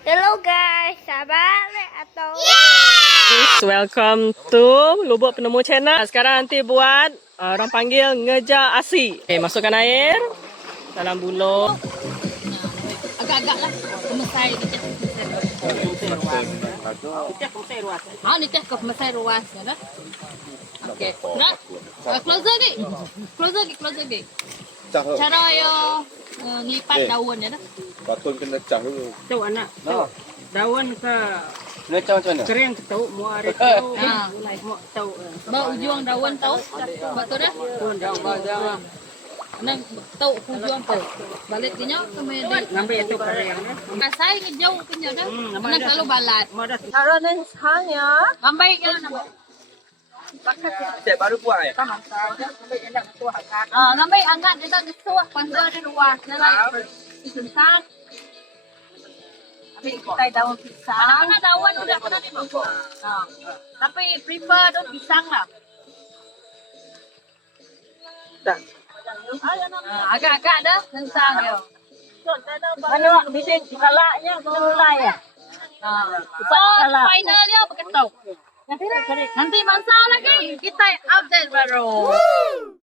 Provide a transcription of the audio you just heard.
Hello guys, sabar atau Welcome to Lubuk Penemu Channel. Sekarang nanti buat orang panggil ngejar asi. Masukkan air dalam buluh. Agak-agak lah Mesai ni teh ke Mesai ruas ya. Okey. Nak close lagi. Cara yo ngelipat daun ya dah. Batun kena cah dulu. Tahu anak. Daun ke Kena cah macam mana? kering ke tahu mau arif tahu. Mau tahu. Ba ujung daun tahu. Betul dah. Nang tahu ujung tahu. Balik dia kemudian Ngambil itu kering. Asai ngejauh punya dah. Nang kalau balat. Taruh hanya. Ambai kan nampak. Saya baru buat ya. Ngambil angkat dia tak kesuak pandai di luar. Nalai. Pisang. kita daun pisang? Anak-anak daun udah pernah dibawa. Tapi prefer daun pisang lah. Agak-agak dah tentang ya. Ano, bising kalanya mulai ya. So finalnya begitu. Nanti masalah lagi kita update baru.